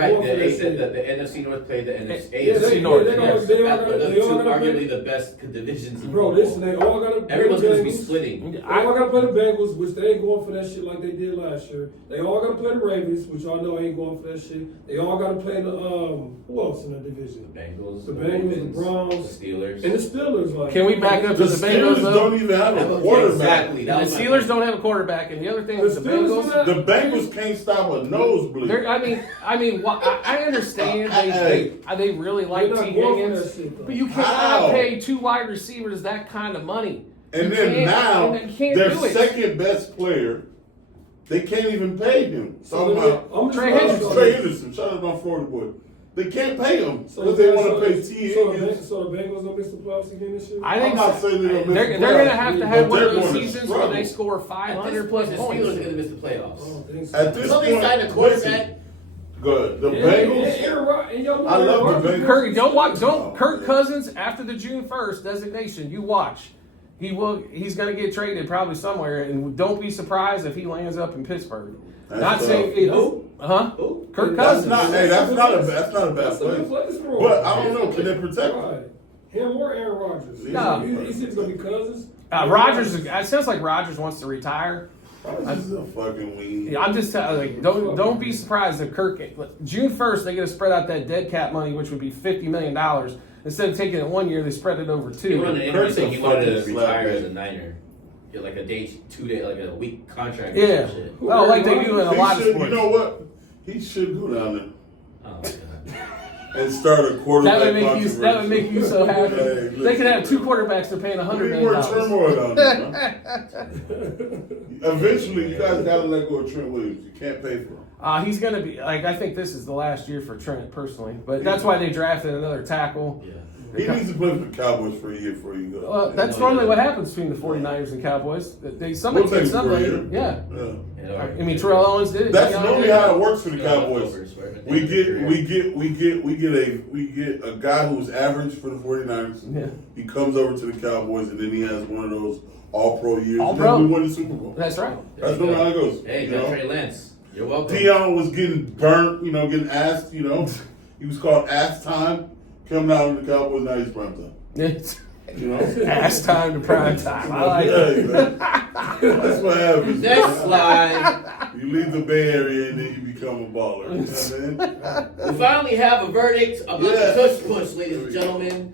Right, Going for that shit. the NFC North played the NFC AFC North. They all gotta arguably play. the best divisions in Bro, football. listen, they all gotta play Everyone's the going to be Bengals. splitting. They all gotta play the Bengals, which they ain't going for that shit like they did last year. They all gotta play the Ravens, which y'all know ain't going for that shit. They all gotta play the who else in that division? The Bengals, The Bengals, Ravens, the Browns, the Steelers. and the Steelers. Like, Can we back up to The the Bengals Steelers though? don't even have a quarterback. Exactly. The Steelers don't have a quarterback, and the other thing with the The Steelers Bengals, don't The Bengals can't stop a nosebleed. I mean, I understand they really like They're not T. going for that Higgins, shit, though. but you How? cannot pay 2 wide receivers that kind of money. And You then can't- now, and you can't their do it. second best player, they can't even pay him. So I'm just Trey gonna- Hendrickson. Trey Henderson, shout out my Florida boy. They can't pay him So because they want to pay T. So Higgins. the Bengals gonna miss the playoffs again this year? I think I'm not saying they're gonna miss they're the going to playoffs, have to but have one of they're those gonna seasons where they struggle. score At 500 this plus point, the Steelers are points. going to miss the I playoffs. don't think so. At this Somebody point, signed a quarterback. listen, good. The And Bengals. Aaron Rod- and y'all know I love Aaron the Rodgers- Bengals. Don't Oh, Kirk man. Cousins after the June 1st designation, you watch. He's going to get traded probably somewhere, and don't be surprised if he lands up in Pittsburgh. That's Not tough. saying Who? Huh? Kirk That's Cousins. not. Hey, that's not a bad That's a good play. place for him. But I don't know. Can they protect him? Right. Him or Aaron Rodgers. No. He's either gonna be Cousins. Rodgers. It sounds like Rodgers wants to retire. This is a fucking weed. Yeah, I'm just telling you, don't be surprised if Kirk June 1st they're going to spread out that dead cap money, which would be $50 million. Instead of taking it 1 year, they spread it over He 2. won an interview Kirk's saying a he wanted to fucking retire slapback. as a Niner. Get like a day, 2 day, like a week contract. Or Yeah. some shit. Oh, like they do in a lot of He should, sports. you know what? He should go down there Oh, my God. and start a quarterback. That would make you so happy. Hey, They could have 2 quarterbacks they're paying $100 We need million. more turmoil down there, man. Eventually, you guys gotta let go of Trent Williams. You can't pay for him. He's going to be like, I think this is the last year for Trent personally, but that's why they drafted another tackle. Yeah. He needs to play for the Cowboys for a year before you go. Well, that's normally what happens between the 49ers and Cowboys. Somebody We'll take takes it for a somebody. year. Yeah. Yeah. I mean, Terrell Owens did it. That's Deion normally did it. how it works for the Yeah, Cowboys. leftovers, right? We get a guy who's average for the 49ers. Yeah. He comes over to the Cowboys and then he has one of those all-pro years. All-pro. And then we win the Super Bowl. That's right. That's normally how it goes. Hey, you got know? Trey Lance. You're welcome. Deion was getting burnt, getting asked, He was called ass time. Coming out with the Cowboys, now he's prime time. It's You know? ass time to prime time. I like Yeah, it. exactly. That's what happens. Next slide. You leave the Bay Area and then you become a baller. You know what I mean? We finally have a verdict about Yeah. the tush push, ladies and gentlemen.